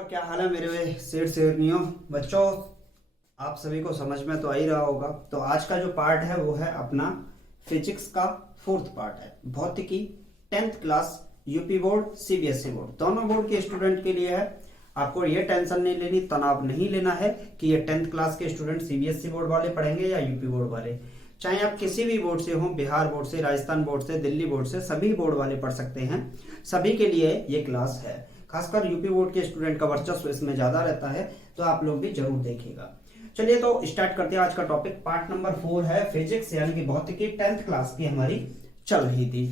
और क्या हाल है मेरे शेरनियों बच्चों। आप सभी को समझ में तो आ ही रहा होगा। तो आज का जो पार्ट है वो है अपना फिजिक्स का फोर्थ पार्ट है, भौतिकी 10th class UP board CBSE board दोनों बोर्ड के स्टूडेंट के लिए है। आपको ये टेंशन नहीं लेनी, तनाव नहीं लेना है कि ये 10th क्लास के स्टूडेंट सीबीएसई बोर्ड वाले पढ़ेंगे या यूपी बोर्ड वाले। चाहे आप किसी भी बोर्ड से हो, बिहार बोर्ड से, राजस्थान बोर्ड से, दिल्ली बोर्ड से, सभी बोर्ड वाले पढ़ सकते हैं। सभी के लिए ये क्लास है। खासकर यूपी बोर्ड के स्टूडेंट का वर्चस्व इसमें ज्यादा रहता है, तो आप लोग भी जरूर देखिएगा। चलिए तो स्टार्ट करते हैं। आज का टॉपिक पार्ट नंबर 4 है फिजिक्स यानी कि भौतिकी 10th क्लास की हमारी चल रही थी,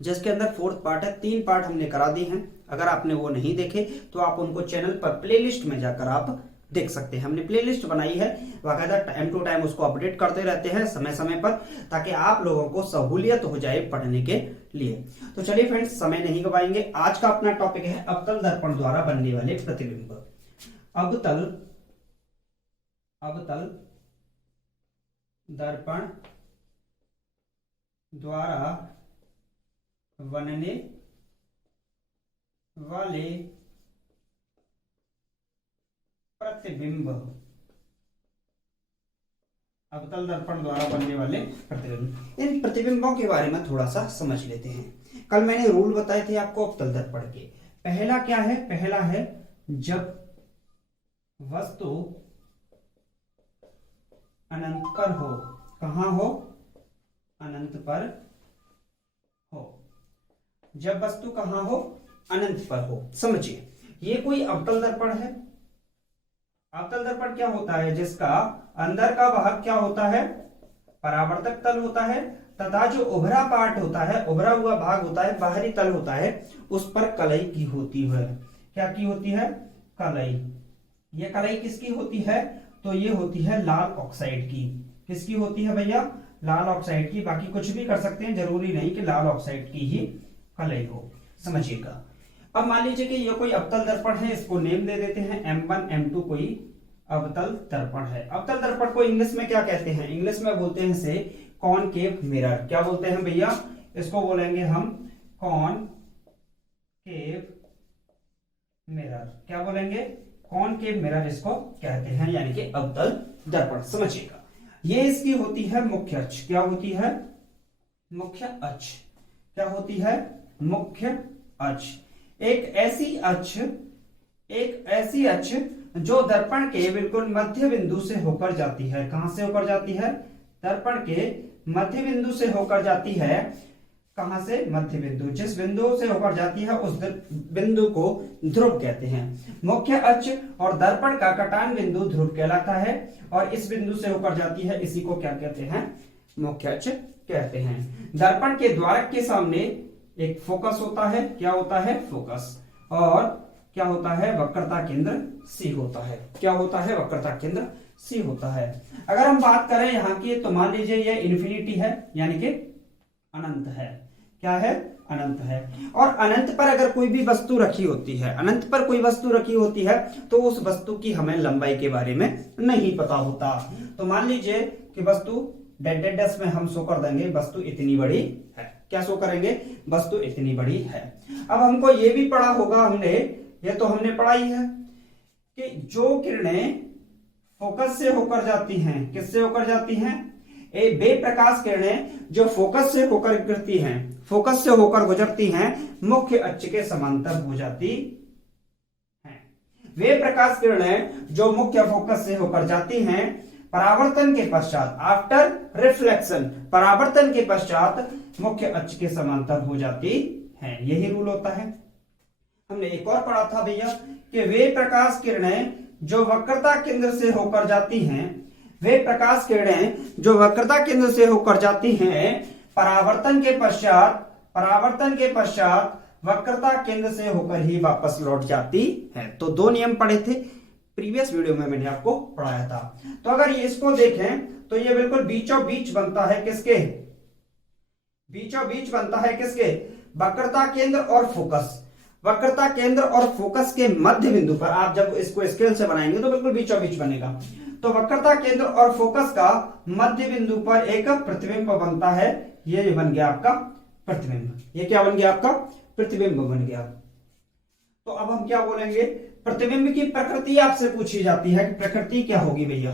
जिसके अंदर फोर्थ पार्ट है। 3 पार्ट हमने करा दिए हैं। अगर आपने वो नहीं देखे तो आप उनको चैनल पर प्लेलिस्ट में जाकर आप देख सकते हैं। हमने प्लेलिस्ट बनाई है, बाकायदा टाइम टू टाइम उसको अपडेट करते रहते हैं समय समय पर, ताकि आप लोगों को सहूलियत हो जाए पढ़ने के लिए। तो चलिए फ्रेंड्स, समय नहीं गवाएंगे। आज का अपना टॉपिक है अवतल दर्पण द्वारा बनने वाले प्रतिबिंब। अवतल दर्पण द्वारा बनने वाले प्रतिबिंब। अवतल दर्पण द्वारा बनने वाले प्रतिबिंब। इन प्रतिबिंबों के बारे में थोड़ा सा समझ लेते हैं। कल मैंने रूल बताए थे आपको अवतल दर्पण के। पहला क्या है? पहला है जब वस्तु अनंत पर हो। कहां हो? अनंत पर हो। जब वस्तु कहां हो? अनंत पर हो। समझिए, ये कोई अवतल दर्पण है। अवतल दर्पण क्या होता है? जिसका अंदर का भाग क्या होता है? परावर्तक तल होता है, तथा जो उभरा पार्ट होता है, उभरा हुआ भाग होता है, बाहरी तल होता है, उस पर कलई की होती है। क्या की होती है? कलई। ये कलई किसकी होती है? तो ये होती है लाल ऑक्साइड की। किसकी होती है भैया? लाल ऑक्साइड की। बाकी कुछ भी कर सकते हैं, जरूरी नहीं कि लाल ऑक्साइड की ही कलई हो। समझिएगा। अब मान लीजिए कि ये कोई अवतल दर्पण है, इसको नेम दे देते हैं M1 M2। कोई अवतल दर्पण है। अवतल दर्पण को इंग्लिश में क्या कहते हैं? इंग्लिश में बोलते हैं इसे कॉनकेव मिरर। क्या बोलते हैं भैया? इसको बोलेंगे हम कॉनकेव मिरर। क्या बोलेंगे? कॉनकेव मिरर इसको कहते हैं, यानी कि अवतल दर्पण। समझिएगा, ये इसकी होती है मुख्य अक्ष। क्या होती है? मुख्य अक्ष। क्या होती है? मुख्य अक्ष। एक ऐसी अक्ष जो दर्पण के बिल्कुल मध्य बिंदु से होकर जाती है। कहां से होकर जाती है? दर्पण के मध्य बिंदु से होकर जाती है। कहां से? मध्य बिंदु। जिस बिंदु से होकर जाती है उस बिंदु को ध्रुव कहते हैं। मुख्य अक्ष और दर्पण का कटान बिंदु ध्रुव कहलाता है, और इस बिंदु से होकर जाती है, इसी को क्या कहते हैं? मुख्य अक्ष कहते हैं। दर्पण के द्वारक के सामने एक फोकस होता है। क्या होता है? फोकस। और क्या होता है? वक्रता केंद्र सी होता है। क्या होता है? वक्रता केंद्र सी होता है। अगर हम बात करें यहाँ की, तो मान लीजिए ये इन्फिनिटी है, यानी कि अनंत है। क्या है? अनंत है। और अनंत पर अगर कोई भी वस्तु रखी होती है, अनंत पर कोई वस्तु रखी होती है, तो उस वस्तु की हमें लंबाई के बारे में नहीं पता होता। तो मान लीजिए कि वस्तु डैश में हम शो कर देंगे वस्तु इतनी बड़ी है। क्या शो करेंगे? वस्तु इतनी बड़ी है। अब हमको ये भी पढ़ा होगा हमने, ये तो हमने पढ़ाई है कि जो किरणें फोकस से होकर जाती हैं, किससे होकर जाती हैं? बे प्रकाश किरणें जो फोकस से होकर गिरती हैं, फोकस से होकर गुजरती हैं, मुख्य अक्ष के समांतर हो जाती हैं। वे प्रकाश किरणें जो मुख्य फोकस से होकर जाती हैं, परावर्तन के पश्चात, आफ्टर रिफ्लेक्शन, परावर्तन के पश्चात मुख्य अक्ष के समांतर हो जाती हैं। यही रूल होता है। हमने एक और पढ़ा था भैया कि वे प्रकाश किरणें जो वक्रता केंद्र से होकर जाती हैं, वे प्रकाश किरणें जो वक्रता केंद्र से होकर जाती हैं, परावर्तन के पश्चात वक्रता केंद्र से होकर ही वापस लौट जाती हैं। तो 2 नियम पढ़े थे प्रीवियस वीडियो में, मैंने आपको पढ़ाया था। तो अगर ये इसको देखें तो ये बिल्कुल बीचों बीच बनता है। किसके? बीचों बीच बनता है। किसके? वक्रता केंद्र और फोकस। वक्रता केंद्र और फोकस के मध्य बिंदु पर आप जब इसको स्केल से बनाएंगे तो बिल्कुल बीचों बीच बनेगा। तो वक्रता केंद्र और फोकस का मध्य बिंदु पर एक प्रतिबिंब बनता है। ये बन गया आपका प्रतिबिंब। ये क्या बन गया? आपका प्रतिबिंब बन गया। तो अब हम क्या बोलेंगे? प्रतिबिंब की प्रकृति आपसे पूछी जाती है कि प्रकृति क्या होगी भैया,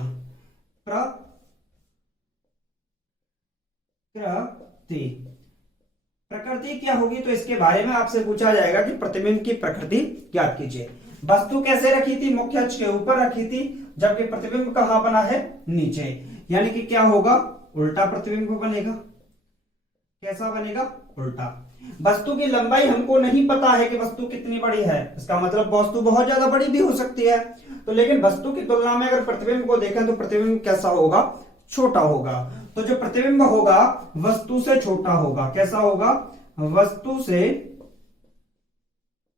प्रकृति क्या होगी, तो इसके बारे में आपसे पूछा जाएगा कि प्रतिबिंब की प्रकृति ज्ञात कीजिए। वस्तु कैसे रखी थी, मुख्य अक्ष के ऊपर रखी थी, जबकि प्रतिबिंब कहां बना है, नीचे, यानी कि क्या होगा, उल्टा प्रतिबिंब बनेगा। कैसा बनेगा, उल्टा। वस्तु की लंबाई हमको नहीं पता है कि वस्तु कितनी बड़ी है, इसका मतलब वस्तु बहुत ज्यादा बड़ी भी हो सकती है, तो लेकिन वस्तु की तुलना में अगर प्रतिबिंब को देखें तो प्रतिबिंब कैसा होगा, छोटा होगा। तो जो प्रतिबिंब होगा वस्तु से छोटा होगा। कैसा होगा, वस्तु से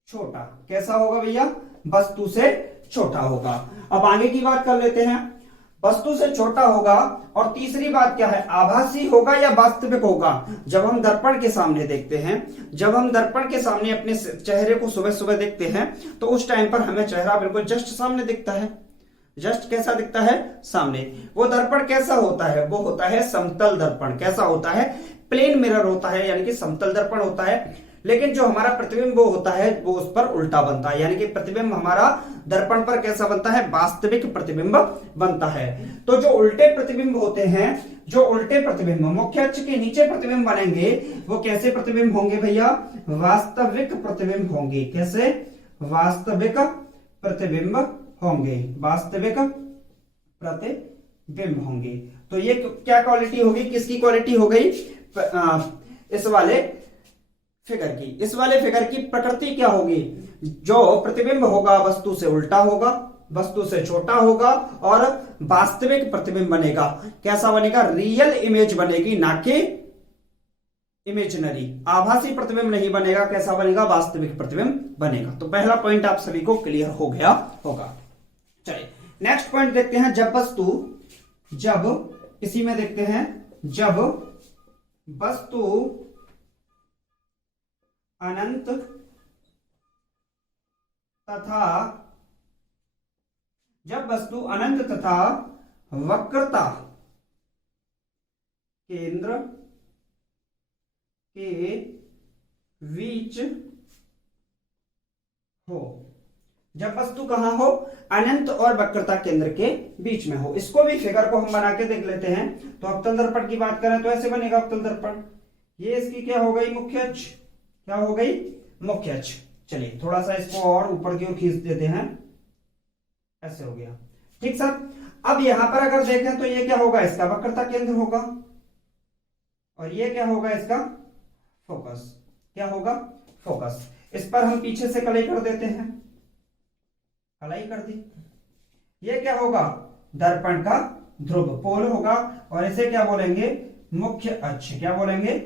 छोटा। कैसा होगा भैया, वस्तु से छोटा होगा। अब आगे की बात कर लेते हैं। वस्तु से छोटा होगा, और तीसरी बात क्या है, आभासी होगा या वास्तविक होगा। जब हम दर्पण के सामने देखते हैं, जब हम दर्पण के सामने अपने चेहरे को सुबह सुबह देखते हैं, तो उस टाइम पर हमें चेहरा बिल्कुल जस्ट सामने दिखता है। जस्ट कैसा दिखता है, सामने। वो दर्पण कैसा होता है, वो होता है समतल दर्पण। कैसा होता है, प्लेन मिरर होता है, यानी कि समतल दर्पण होता है। लेकिन जो हमारा प्रतिबिंब वो होता है वो उस पर उल्टा बनता है, यानी कि प्रतिबिंब हमारा दर्पण पर कैसा बनता है, वास्तविक प्रतिबिंब बनता है। तो जो उल्टे प्रतिबिंब होते हैं, जो उल्टे प्रतिबिंब मुख्य अक्ष के नीचे प्रतिबिंब बनेंगे, वो कैसे प्रतिबिंब होंगे भैया, वास्तविक प्रतिबिंब होंगे। कैसे, वास्तविक प्रतिबिंब होंगे, वास्तविक प्रतिबिंब होंगे। तो ये क्या क्वालिटी होगी, किसकी क्वालिटी हो गई, इस वाले फिगर की। इस वाले फिगर की प्रकृति क्या होगी, जो प्रतिबिंब होगा वस्तु से उल्टा होगा, वस्तु से छोटा होगा, और वास्तविक प्रतिबिंब बनेगा। कैसा बनेगा, रियल इमेज बनेगी, ना कि इमेजिनरी, आभासी प्रतिबिंब नहीं बनेगा। कैसा बनेगा, वास्तविक प्रतिबिंब बनेगा। तो पहला पॉइंट आप सभी को क्लियर हो गया होगा। चलिए नेक्स्ट पॉइंट देखते हैं। जब इसी में देखते हैं, जब वस्तु अनंत तथा वक्रता केंद्र के बीच हो। जब वस्तु कहां हो, अनंत और वक्रता केंद्र के बीच में हो। इसको भी फिगर को हम बना के देख लेते हैं। तो अवतल दर्पण की बात करें तो ऐसे बनेगा अवतल दर्पण। ये इसकी क्या हो गई, मुख्य अक्ष। क्या हो गई, मुख्य अक्ष। चलिए थोड़ा सा इसको और ऊपर की ओर खींच देते हैं, ऐसे हो गया। ठीक सर। अब यहां पर अगर देखें तो ये क्या होगा, इसका वक्रता केंद्र होगा, और ये क्या होगा, इसका फोकस। क्या होगा, फोकस। इस पर हम पीछे से कलाई कर देते हैं, कलाई कर दी। ये क्या होगा, दर्पण का ध्रुव पोल होगा, और इसे क्या बोलेंगे, मुख्य अक्ष। क्या बोलेंगे,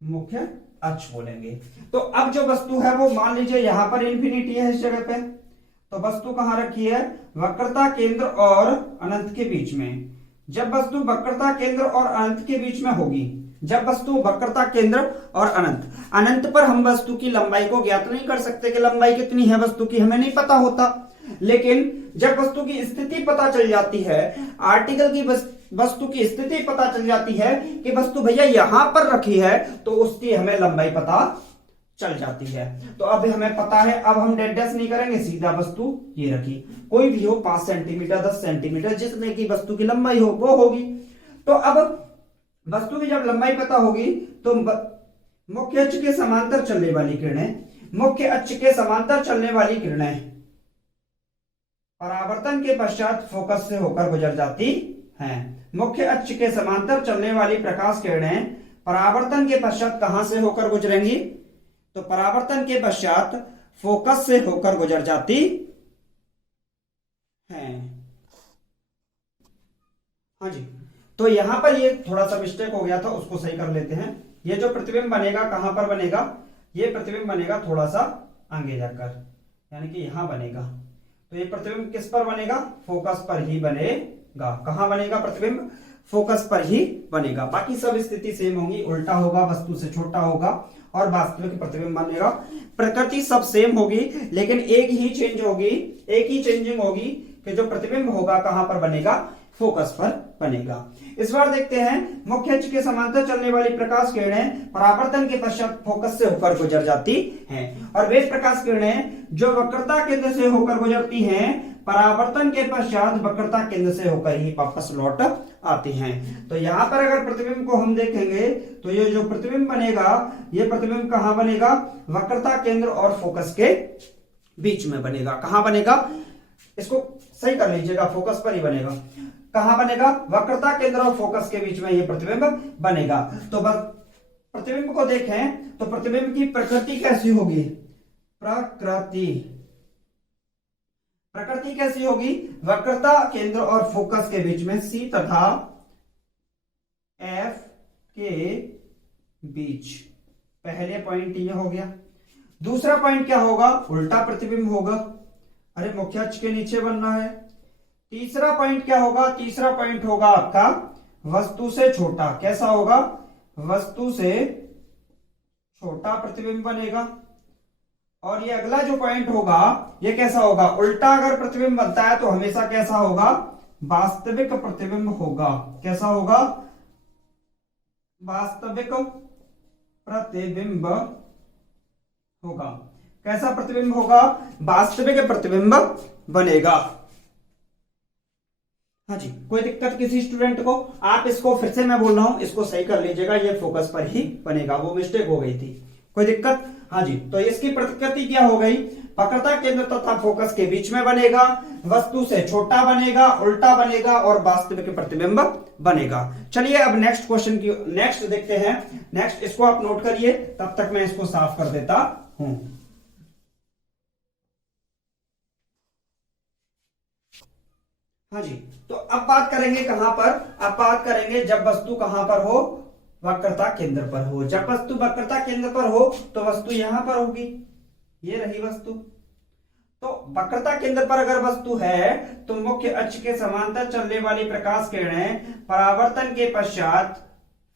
मुख्य अक्ष बोलेंगे। तो अब जो वस्तु है वो मान लीजिए यहां पर इंफिनिटी है इस जगह पे, तो वस्तु कहां रखी है, वक्रता केंद्र और अनंत के बीच में। जब वस्तु वक्रता केंद्र और अनंत के बीच में होगी, जब वस्तु वक्रता केंद्र और अनंत पर हम वस्तु की लंबाई को ज्ञात नहीं कर सकते कि लंबाई कितनी है वस्तु की, हमें नहीं पता होता। लेकिन जब वस्तु की स्थिति पता चल जाती है, आर्टिकल की वस्तु की स्थिति पता चल जाती है कि वस्तु भैया यहां पर रखी है, तो उसकी हमें लंबाई पता चल जाती है। तो अब हमें पता है, अब हम डेड डैश नहीं करेंगे, सीधा वस्तु ये रखी, कोई भी हो, 5 सेंटीमीटर 10 सेंटीमीटर जितने की वस्तु की लंबाई हो वो होगी। तो अब वस्तु की जब लंबाई पता होगी तो मुख्य अक्ष के समांतर चलने वाली किरणें, मुख्य अक्ष के समांतर चलने वाली किरणें परावर्तन के पश्चात फोकस से होकर गुजर जाती हैं। मुख्य अक्ष के समांतर चलने वाली प्रकाश किरणें परावर्तन के पश्चात कहां से होकर गुजरेंगी, तो परावर्तन के पश्चात फोकस से होकर गुजर जाती हैं। हाँ जी, तो यहां पर ये थोड़ा सा मिस्टेक हो गया था, उसको सही कर लेते हैं। ये जो प्रतिबिंब बनेगा कहां पर बनेगा, ये प्रतिबिंब बनेगा थोड़ा सा आगे जाकर, यानी कि यहां बनेगा। तो ये प्रतिबिंब किस पर बनेगा, फोकस पर ही बनेगा। कहां बनेगा प्रतिबिंब, फोकस पर ही बनेगा। बाकी सब स्थिति सेम होगी, उल्टा होगा, वस्तु से छोटा होगा, और वास्तविक प्रतिबिंब बनेगा। प्रकृति सब सेम होगी, लेकिन एक ही चेंज होगी, एक ही चेंजिंग होगी कि जो प्रतिबिंब होगा कहां पर बनेगा, फोकस पर बनेगा। इस बार देखते हैं, मुख्य अक्ष के समांतर चलने वाली प्रकाश किरणें परावर्तन के पश्चात फोकस से होकर गुजर जाती हैं, और वे प्रकाश किरणें जो वक्रता केंद्र से होकर गुजरती हैं परावर्तन के पश्चात वक्रता केंद्र से होकर ही वापस लौट आती हैं। तो यहां पर अगर प्रतिबिंब को हम देखेंगे तो ये जो प्रतिबिंब बनेगा, ये प्रतिबिंब कहां बनेगा? वक्रता केंद्र और फोकस के बीच में बनेगा। कहां बनेगा? इसको सही कर लीजिएगा, फोकस पर ही बनेगा। कहां बनेगा? वक्रता केंद्र और फोकस के बीच में ये प्रतिबिंब बनेगा। तो बस प्रतिबिंब को देखें तो प्रतिबिंब की प्रकृति कैसी होगी? प्रकृति कैसी होगी? वक्रता केंद्र और फोकस के बीच में C तथा F के बीच। पहले पॉइंट ये हो गया। दूसरा पॉइंट क्या होगा? उल्टा प्रतिबिंब होगा। अरे मुख्य अक्ष के नीचे बनना है। तीसरा पॉइंट क्या होगा? तीसरा पॉइंट होगा आपका वस्तु से छोटा। कैसा होगा? वस्तु से छोटा प्रतिबिंब बनेगा। और ये अगला जो पॉइंट होगा ये कैसा होगा? उल्टा अगर प्रतिबिंब बनता है तो हमेशा कैसा होगा? वास्तविक प्रतिबिंब होगा। कैसा होगा? वास्तविक प्रतिबिंब होगा। कैसा प्रतिबिंब होगा? वास्तविक प्रतिबिंब बनेगा। हाँ जी, कोई दिक्कत किसी स्टूडेंट को? आप इसको फिर से मैं बोल रहा हूं, इसको सही कर लीजिएगा, ये फोकस पर ही बनेगा, वो मिस्टेक हो गई थी। कोई दिक्कत? हाँ जी, तो इसकी प्रकृति क्या हो गई? वक्रता केंद्र तथा फोकस के बीच में बनेगा, वस्तु से छोटा बनेगा, उल्टा बनेगा और वास्तविक प्रतिबिंब बनेगा। चलिए अब नेक्स्ट क्वेश्चन की नेक्स्ट देखते हैं। नेक्स्ट इसको आप नोट करिए, तब तक मैं इसको साफ कर देता हूं। हाँ जी, तो अब बात करेंगे कहां पर? अब बात करेंगे जब वस्तु कहां पर हो? वक्रता केंद्र पर हो। जब वस्तु वक्रता केंद्र पर हो तो वस्तु यहां पर होगी, ये रही वस्तु। तो वक्रता केंद्र पर अगर वस्तु है तो मुख्य अक्ष के समांतर चलने वाली प्रकाश किरणें परावर्तन के पश्चात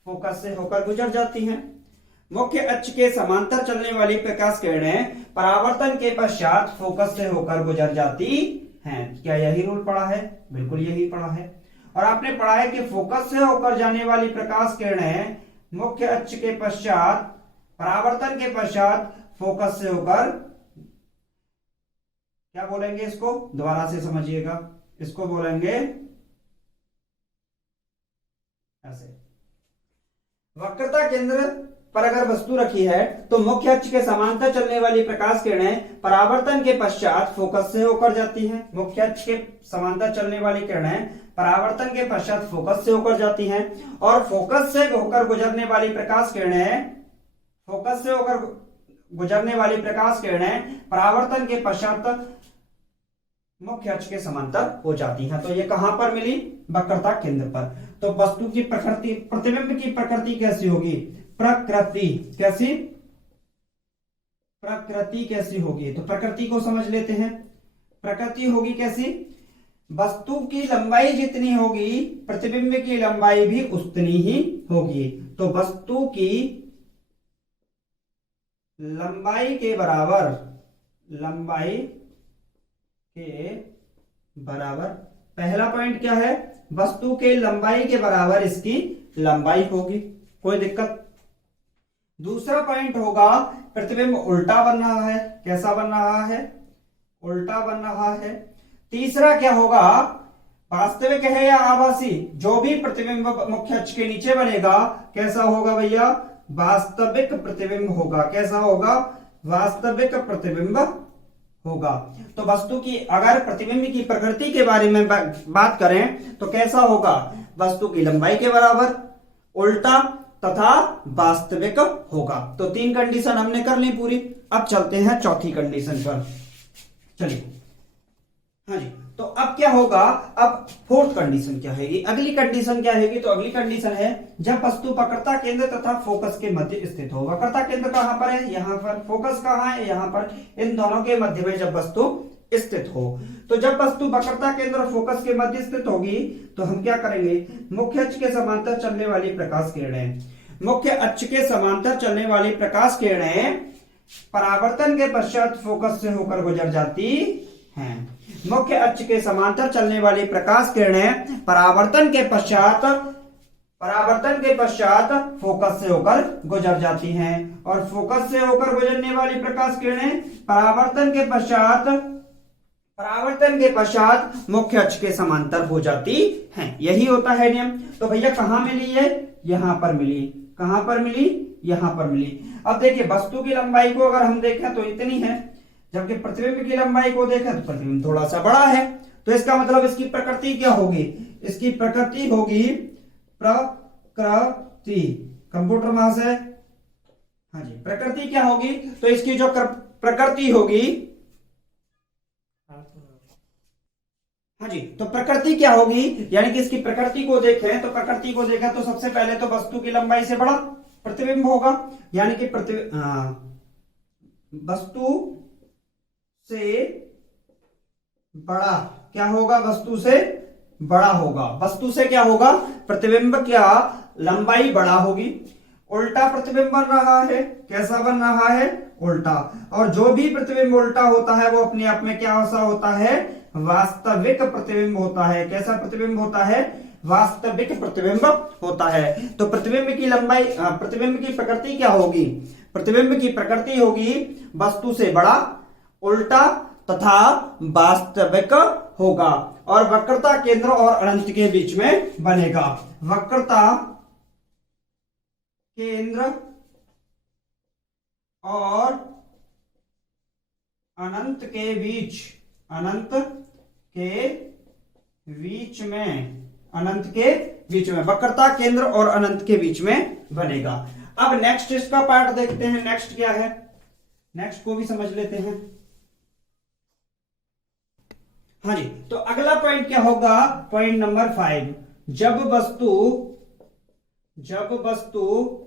फोकस से होकर गुजर जाती हैं। मुख्य अक्ष के समांतर चलने वाली प्रकाश किरणें परावर्तन के पश्चात फोकस से होकर गुजर जाती हैं। क्या यही रूल पढ़ा है? बिल्कुल यही पढ़ा है। और आपने पढ़ा है कि फोकस से होकर जाने वाली प्रकाश किरणें मुख्य अक्ष के पश्चात परावर्तन के पश्चात फोकस से होकर, क्या बोलेंगे इसको? दोबारा से समझिएगा, इसको बोलेंगे ऐसे। वक्रता केंद्र पर अगर वस्तु रखी है तो मुख्य अक्ष के समांतर चलने वाली प्रकाश किरणें परावर्तन के पश्चात फोकस से होकर जाती हैं। मुख्य अक्ष के समांतर चलने वाली किरणें परावर्तन के पश्चात फोकस से होकर जाती हैं, और फोकस से होकर गुजरने वाली प्रकाश किरणें परावर्तन के पश्चात मुख्य अक्ष के समांतर हो जाती हैं। तो ये कहां पर मिली? वक्रता केंद्र पर। तो वस्तु की प्रकृति, प्रतिबिंब की प्रकृति कैसी होगी? प्रकृति कैसी होगी? तो प्रकृति को समझ लेते हैं। प्रकृति होगी कैसी? वस्तु की लंबाई जितनी होगी प्रतिबिंब की लंबाई भी उतनी ही होगी। तो वस्तु की लंबाई के बराबर पहला पॉइंट क्या है? वस्तु के लंबाई के बराबर इसकी लंबाई होगी। कोई दिक्कत? दूसरा पॉइंट होगा प्रतिबिंब उल्टा बन रहा है। कैसा बन रहा है? उल्टा बन रहा है। तीसरा क्या होगा? वास्तविक है या आभासी? जो भी प्रतिबिंब मुख्य अक्ष के नीचे बनेगा कैसा होगा भैया? वास्तविक प्रतिबिंब होगा। कैसा होगा? वास्तविक प्रतिबिंब होगा। तो वस्तु की अगर प्रतिबिंब की प्रकृति के बारे में बात करें तो कैसा होगा? वस्तु की लंबाई के बराबर, उल्टा तथा वास्तविक होगा। तो 3 कंडीशन हमने कर ली पूरी। अब चलते हैं चौथी कंडीशन पर। चलिए, हाँ जी, तो अब क्या होगा? अब फोर्थ कंडीशन क्या है? अगली कंडीशन क्या है? तो अगली कंडीशन है जब वस्तु वक्रता केंद्र तथा फोकस के मध्य स्थित हो। वक्रता केंद्र कहां पर है? यहां पर। फोकस कहां है? यहां पर। इन दोनों के मध्य में जब वस्तु स्थित हो, तो जब वस्तु वक्रता केंद्र और फोकस के मध्य स्थित होगी तो हम क्या करेंगे? मुख्य अक्ष के समांतर चलने वाली प्रकाश किरणें, मुख्य अक्ष के समांतर चलने वाली प्रकाश किरणें परावर्तन के पश्चात फोकस से होकर गुजर जाती हैं। मुख्य अक्ष के समांतर चलने वाली प्रकाश किरणें परावर्तन के पश्चात फोकस से होकर गुजर जाती हैं, और फोकस से होकर गुजरने वाली प्रकाश किरणें परावर्तन के पश्चात मुख्य अक्ष के समांतर हो जाती हैं। यही होता है नियम। तो भैया कहां मिली है? यहां पर मिली। कहां पर मिली? यहां पर मिली। अब देखिए वस्तु की लंबाई को अगर हम देखें तो इतनी है, जबकि प्रतिबिंब की लंबाई को देखें तो प्रतिबिंब थोड़ा सा बड़ा है। तो इसका मतलब इसकी प्रकृति क्या होगी? इसकी प्रकृति होगी कंप्यूटर वहां से, हाँ जी, प्रकृति क्या होगी? तो इसकी जो प्रकृति होगी, हाँ जी, तो प्रकृति क्या होगी? यानी कि इसकी प्रकृति को देखें तो सबसे पहले तो वस्तु की लंबाई से बड़ा प्रतिबिंब होगा, यानी कि वस्तु से बड़ा क्या होगा? वस्तु से बड़ा होगा। वस्तु से क्या होगा? प्रतिबिंब क्या लंबाई बड़ा होगी। उल्टा प्रतिबिंब बन रहा है। कैसा बन रहा है? उल्टा। और जो भी प्रतिबिंब उल्टा होता है वो अपने आप में क्या सा होता है? वास्तविक प्रतिबिंब होता है। कैसा प्रतिबिंब होता है? वास्तविक प्रतिबिंब होता है। तो प्रतिबिंब की लंबाई, प्रतिबिंब की प्रकृति क्या होगी? प्रतिबिंब की प्रकृति होगी वस्तु से बड़ा, उल्टा तथा वास्तविक होगा, और वक्रता केंद्र और अनंत के बीच में बनेगा। वक्रता केंद्र और अनंत के बीच में वक्रता केंद्र और अनंत के बीच में बनेगा। अब नेक्स्ट इसका पार्ट देखते हैं। नेक्स्ट क्या है? नेक्स्ट को भी समझ लेते हैं। हाँ जी, तो अगला पॉइंट क्या होगा? Point number 5। जब वस्तु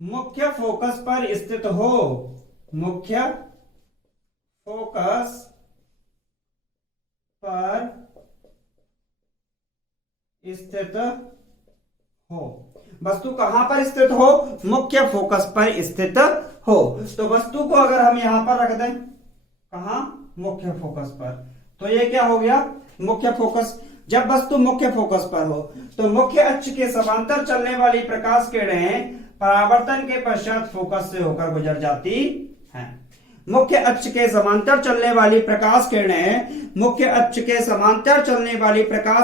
मुख्य फोकस पर स्थित हो, मुख्य फोकस पर स्थित हो। वस्तु कहां पर स्थित हो? मुख्य फोकस पर स्थित हो। तो वस्तु को अगर हम यहां पर रख दें, कहां? मुख्य फोकस पर, तो ये क्या हो गया? मुख्य फोकस। जब वस्तु मुख्य फोकस पर हो तो मुख्य अक्ष के समांतर चलने वाली प्रकाश किरणें परावर्तन के पश्चात फोकस से होकर गुजर जाती हैं। मुख्य अक्ष के समांतर चलने वाली प्रकाश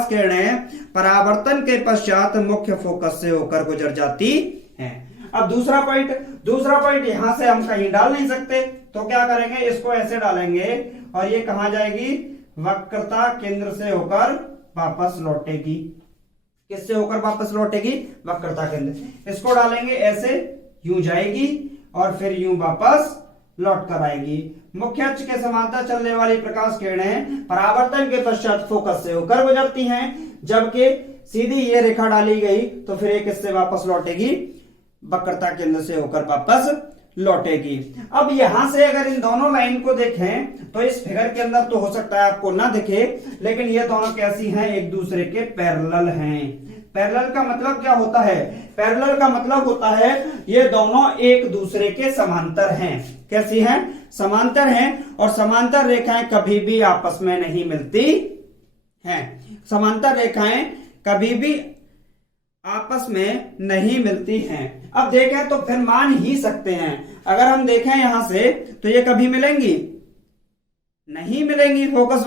किरणें परावर्तन के पश्चात मुख्य फोकस से होकर गुजर जाती हैं। अब दूसरा पॉइंट यहां से हम कहीं डाल नहीं सकते, तो क्या करेंगे? इसको ऐसे डालेंगे और ये कहां जाएगी? वक्रता केंद्र से होकर वापस लौटेगी। किससे होकर वापस लौटेगी? वक्रता केंद्र। इसको डालेंगे ऐसे, यूं जाएगी और फिर यूं वापस लौट कर आएगी। मुख्य अक्ष के समांतर चलने वाली प्रकाश किरणें परावर्तन के पश्चात फोकस से होकर गुजरती हैं, जबकि सीधी ये रेखा डाली गई तो फिर एक किससे वापस लौटेगी? वक्रता केंद्र से होकर वापस लौटेगी। अब यहां से अगर इन दोनों लाइन को देखें तो इस फिगर के अंदर तो हो सकता है आपको ना दिखे, लेकिन ये दोनों कैसी हैं? एक दूसरे के पैरेलल हैं। पैरेलल का मतलब क्या होता है? पैरेलल का मतलब होता है ये दोनों एक दूसरे के समांतर हैं। कैसी हैं? समांतर हैं, और समांतर रेखाएं कभी भी आपस में नहीं मिलती हैं। समांतर रेखाएं कभी भी आपस में नहीं मिलती हैं। अब देखें तो फिर मान ही सकते हैं। अगर हम देखें यहां से तो ये कभी मिलेंगी? नहीं मिलेंगी। फोकस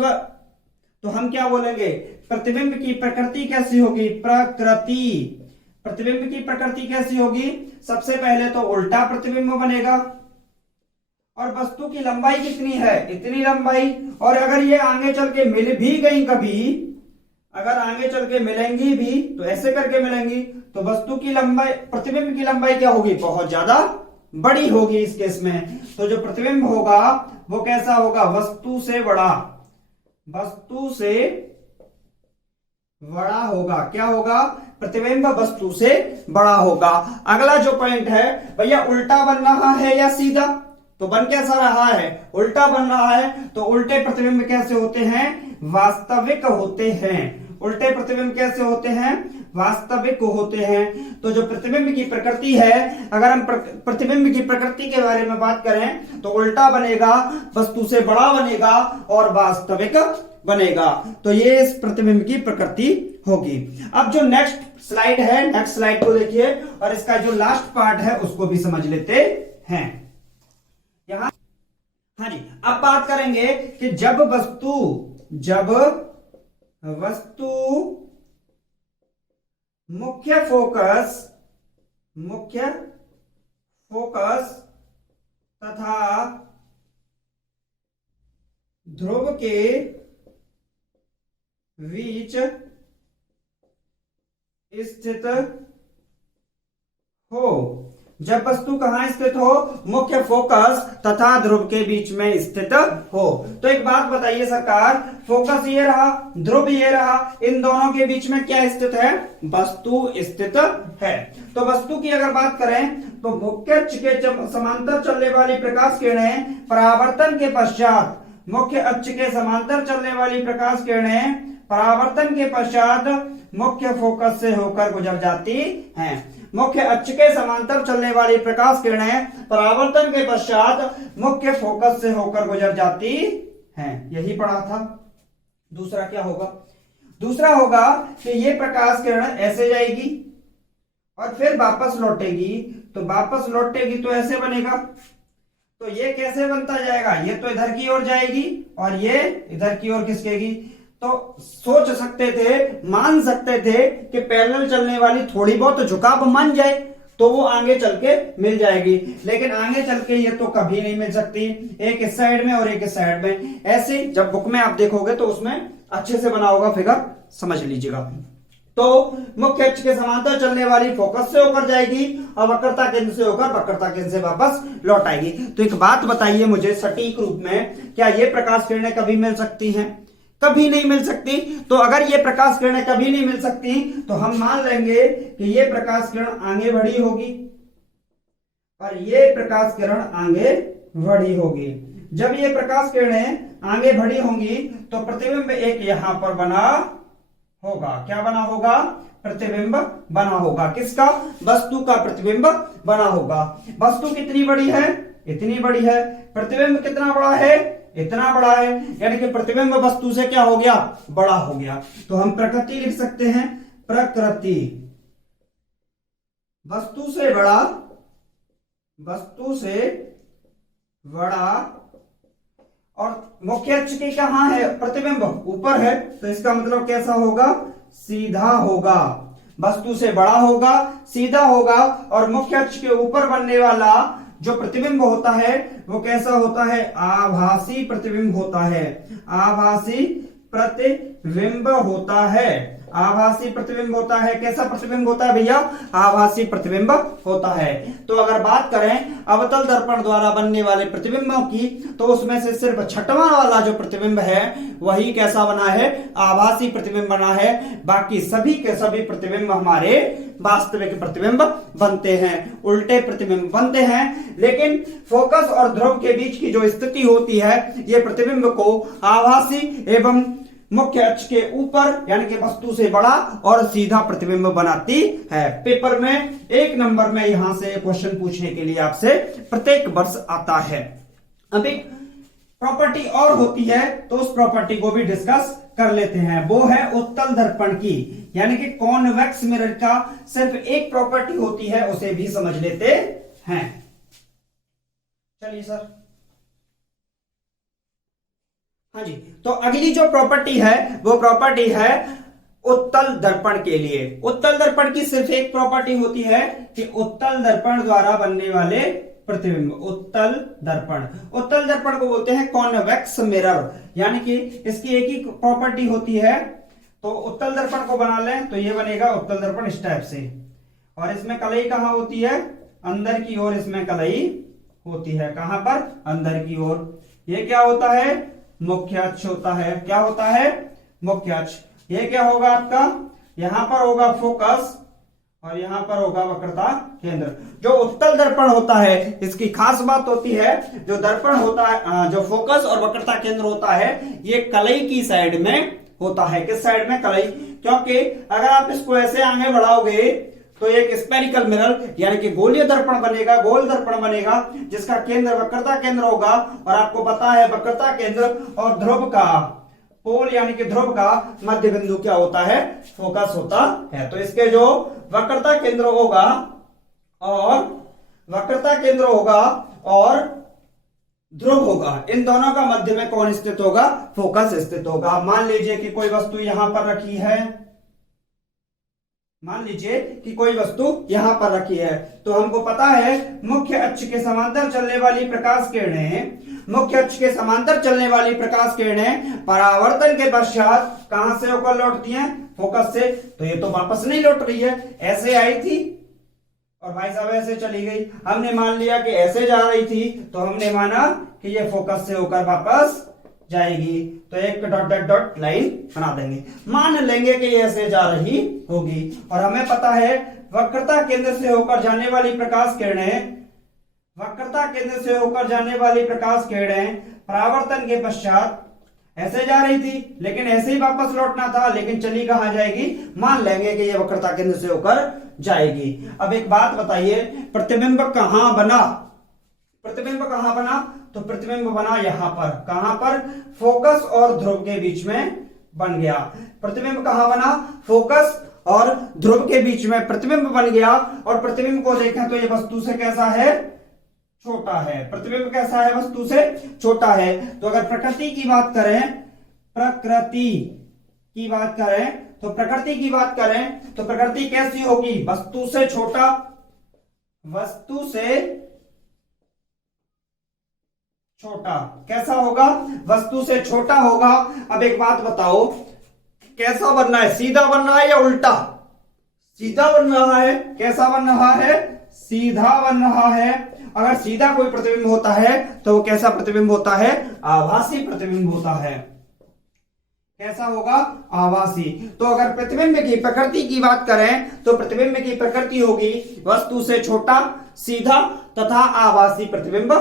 तो हम क्या बोलेंगे? प्रतिबिंब की प्रकृति कैसी होगी? प्रतिबिंब की प्रकृति कैसी होगी? सबसे पहले तो उल्टा प्रतिबिंब बनेगा, और वस्तु की लंबाई कितनी है? इतनी लंबाई। और अगर ये आगे चल के मिल भी गई कभी, अगर आगे चल के मिलेंगी भी तो ऐसे करके मिलेंगी, तो वस्तु की लंबाई, प्रतिबिंब की लंबाई क्या होगी? बहुत ज्यादा बड़ी होगी इस केस में। तो जो प्रतिबिंब होगा वो कैसा होगा? वस्तु से बड़ा होगा। क्या होगा? प्रतिबिंब वस्तु से बड़ा होगा। अगला जो पॉइंट है भैया, उल्टा बन रहा है या सीधा? तो बन कैसा रहा है? उल्टा बन रहा है। तो उल्टे प्रतिबिंब कैसे होते हैं? वास्तविक होते हैं। उल्टे प्रतिबिंब कैसे होते हैं? वास्तविक होते हैं। तो जो प्रतिबिंब की प्रकृति है, अगर हम प्रतिबिंब की प्रकृति के बारे में बात करें तो उल्टा बनेगा, वस्तु से बड़ा बनेगा और वास्तविक बनेगा। तो ये इस प्रतिबिंब की प्रकृति होगी। अब जो नेक्स्ट स्लाइड है, नेक्स्ट स्लाइड को देखिए और इसका जो लास्ट पार्ट है उसको भी समझ लेते हैं। यहां हाँ जी, अब बात करेंगे कि जब वस्तु मुख्य फोकस तथा ध्रुव के बीच स्थित हो। जब वस्तु कहां स्थित हो? मुख्य फोकस तथा ध्रुव के बीच में स्थित हो। तो एक बात बताइए सरकार, फोकस ये रहा, ध्रुव ये रहा, इन दोनों के बीच में क्या स्थित है? वस्तु स्थित है। तो वस्तु की अगर बात करें तो मुख्य अक्ष के समांतर चलने वाली प्रकाश किरणें परावर्तन के पश्चात, मुख्य अक्ष के समांतर चलने वाली प्रकाश किरणें परावर्तन के पश्चात मुख्य फोकस से होकर गुजर जाती हैं। मुख्य अक्ष के समांतर चलने वाली प्रकाश किरणें परावर्तन के पश्चात मुख्य फोकस से होकर गुजर जाती हैं। यही पढ़ा था। दूसरा क्या होगा? दूसरा होगा कि ये प्रकाश किरण ऐसे जाएगी और फिर वापस लौटेगी। तो वापस लौटेगी तो ऐसे बनेगा। तो ये कैसे बनता जाएगा? ये तो इधर की ओर जाएगी और ये इधर की ओर खिसकेगी। तो सोच सकते थे, मान सकते थे कि पैरेलल चलने वाली थोड़ी बहुत झुकाव मान जाए तो वो आगे चल के मिल जाएगी, लेकिन आगे चल के ये तो कभी नहीं मिल सकती, एक इस साइड में और एक इस साइड में। ऐसे जब बुक में आप देखोगे तो उसमें अच्छे से बना होगा फिगर, समझ लीजिएगा। तो मुख्य अक्ष के समांतर चलने वाली फोकस से होकर जाएगी और वक्रता केंद्र से होकर वक्रता केंद्र से वापस लौट आएगी। तो एक बात बताइए मुझे सटीक रूप में, क्या ये प्रकाश किरणें कभी मिल सकती हैं? कभी नहीं मिल सकती। तो अगर ये प्रकाश किरणें कभी नहीं मिल सकती तो हम मान लेंगे कि ये प्रकाश किरण आगे बढ़ी होगी और ये प्रकाश किरण आगे बढ़ी होगी। जब ये प्रकाश किरणें आगे बढ़ी होंगी तो प्रतिबिंब एक यहां पर बना होगा। क्या बना होगा? प्रतिबिंब बना होगा। किसका? वस्तु का प्रतिबिंब बना होगा। वस्तु कितनी बड़ी है? इतनी बड़ी है। प्रतिबिंब कितना बड़ा है? इतना बड़ा है। यानी कि प्रतिबिंब वस्तु से क्या हो गया? बड़ा हो गया। तो हम प्रकृति लिख सकते हैं, प्रकृति वस्तु से बड़ा, वस्तु से बड़ा। और मुख्य अक्ष की कहां है? प्रतिबिंब ऊपर है, तो इसका मतलब कैसा होगा? सीधा होगा। वस्तु से बड़ा होगा, सीधा होगा और मुख्य अक्ष के ऊपर बनने वाला जो प्रतिबिंब होता है वो कैसा होता है? आभासी प्रतिबिंब होता है। आभासी प्रतिबिंब होता है। आभासी प्रतिबिंब होता है। कैसा प्रतिबिंब होता है भैया? आभासी प्रतिबिंब होता है। तो अगर बात करें अवतल दर्पण द्वारा बनने वाले प्रतिबिंबों की तो उसमें से सिर्फ छठवां वाला जो प्रतिबिंब है वही कैसा बना है? आभासी प्रतिबिंब बना है। बाकी सभी के सभी प्रतिबिंब हमारे वास्तविक प्रतिबिंब बनते हैं, उल्टे प्रतिबिंब बनते हैं। लेकिन फोकस और ध्रुव के बीच की जो स्थिति होती है ये प्रतिबिंब को आभासी एवं मुख्य अक्ष के ऊपर यानी कि वस्तु से बड़ा और सीधा प्रतिबिंब बनाती है। पेपर में 1 नंबर में यहां से क्वेश्चन पूछने के लिए आपसे प्रत्येक वर्ष आता है। अब एक प्रॉपर्टी और होती है तो उस प्रॉपर्टी को भी डिस्कस कर लेते हैं। वो है उत्तल दर्पण की, यानी कि कॉन्वेक्स मिरर का सिर्फ एक प्रॉपर्टी होती है, उसे भी समझ लेते हैं। चलिए सर। हाँ जी, तो अगली जो प्रॉपर्टी है वो प्रॉपर्टी है उत्तल दर्पण के लिए। उत्तल दर्पण की सिर्फ एक प्रॉपर्टी होती है कि उत्तल दर्पण द्वारा बनने वाले प्रतिबिंब। उत्तल दर्पण को बोलते हैं कॉन्वेक्स मिरर, यानी कि इसकी एक ही प्रॉपर्टी होती है। तो उत्तल दर्पण को बना लें तो ये बनेगा उत्तल दर्पण इस टाइप से, और इसमें कलई कहां होती है? अंदर की ओर इसमें कलई होती है। कहां पर? अंदर की ओर। ये क्या होता है? मुख्य अक्ष होता है। क्या होता है? मुख्य अक्ष। ये क्या होगा आपका? यहां पर होगा फोकस और यहां पर होगा वक्रता केंद्र। जो उत्तल दर्पण होता है इसकी खास बात होती है, जो दर्पण होता है, जो फोकस और वक्रता केंद्र होता है ये कलई की साइड में होता है। किस साइड में? कलई। क्योंकि अगर आप इसको ऐसे आगे बढ़ाओगे तो एक स्पेरिकल मिरर यानी कि गोलीय दर्पण बनेगा, गोल दर्पण बनेगा, जिसका केंद्र वक्रता केंद्र होगा। और आपको पता है वक्रता केंद्र और ध्रुव का पोल यानी कि ध्रुव का मध्य बिंदु क्या होता है? फोकस होता है। तो इसके जो वक्रता केंद्र होगा और ध्रुव होगा, इन दोनों का मध्य में कौन स्थित होगा? फोकस स्थित होगा। मान लीजिए कि कोई वस्तु यहां पर रखी है, यहां पर रखी है, तो हमको पता है मुख्य अक्ष के समांतर चलने वाली प्रकाश किरणें परावर्तन के पश्चात कहां से होकर लौटती हैं? फोकस से। तो ये तो वापस नहीं लौट रही है, ऐसे आई थी और भाई साहब ऐसे चली गई। हमने मान लिया कि ऐसे जा रही थी, तो हमने माना कि ये फोकस से होकर वापस जाएगी। तो एक डॉट डॉट डॉट लाइन बना देंगे, मान लेंगे कि ये ऐसे जा रही होगी। और हमें पता है वक्रता केंद्र से होकर जाने वाली प्रकाश किरणें परावर्तन के पश्चात ऐसे जा रही थी, लेकिन ऐसे ही वापस लौटना था, लेकिन चली कहां जाएगी? मान लेंगे कि ये वक्रता केंद्र से होकर जाएगी। अब एक बात बताइए, प्रतिबिंब कहां बना? तो प्रतिबिंब बना यहां पर। कहां पर? फोकस और ध्रुव के बीच में बन गया। प्रतिबिंब कहां बना? फोकस और ध्रुव के बीच में प्रतिबिंब बन गया। और प्रतिबिंब को देखें तो ये वस्तु से कैसा है? छोटा है। प्रतिबिंब कैसा है? वस्तु से छोटा है। तो अगर प्रकृति की बात करें तो प्रकृति कैसी होगी? वस्तु से छोटा। कैसा होगा? वस्तु से छोटा होगा। अब एक बात बताओ, कैसा बनना है? सीधा बनना है या उल्टा? सीधा बन रहा है। कैसा बन रहा है? सीधा बन रहा है। अगर सीधा कोई प्रतिबिंब होता है तो वो कैसा प्रतिबिंब होता है? आभासी प्रतिबिंब होता है। कैसा होगा? आभासी। तो अगर प्रतिबिंब की प्रकृति की बात करें तो प्रतिबिंब की प्रकृति होगी वस्तु से छोटा, सीधा तथा आभासी प्रतिबिंब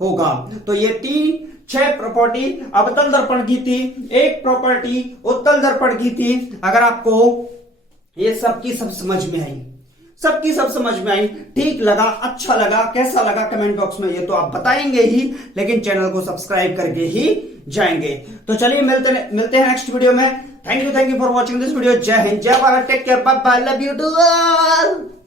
होगा। तो ये 6 प्रॉपर्टी अवतल दर्पण की थी, एक प्रॉपर्टी उत्तल दर्पण की थी। अगर आपको ये सबकी सब समझ में आई, ठीक लगा, अच्छा लगा, कैसा लगा कमेंट बॉक्स में ये तो आप बताएंगे ही, लेकिन चैनल को सब्सक्राइब करके ही जाएंगे। तो चलिए मिलते हैं नेक्स्ट वीडियो में। Thank you for watching this video. जय हिंद, जय Bharat, take care, bye bye, love you to all.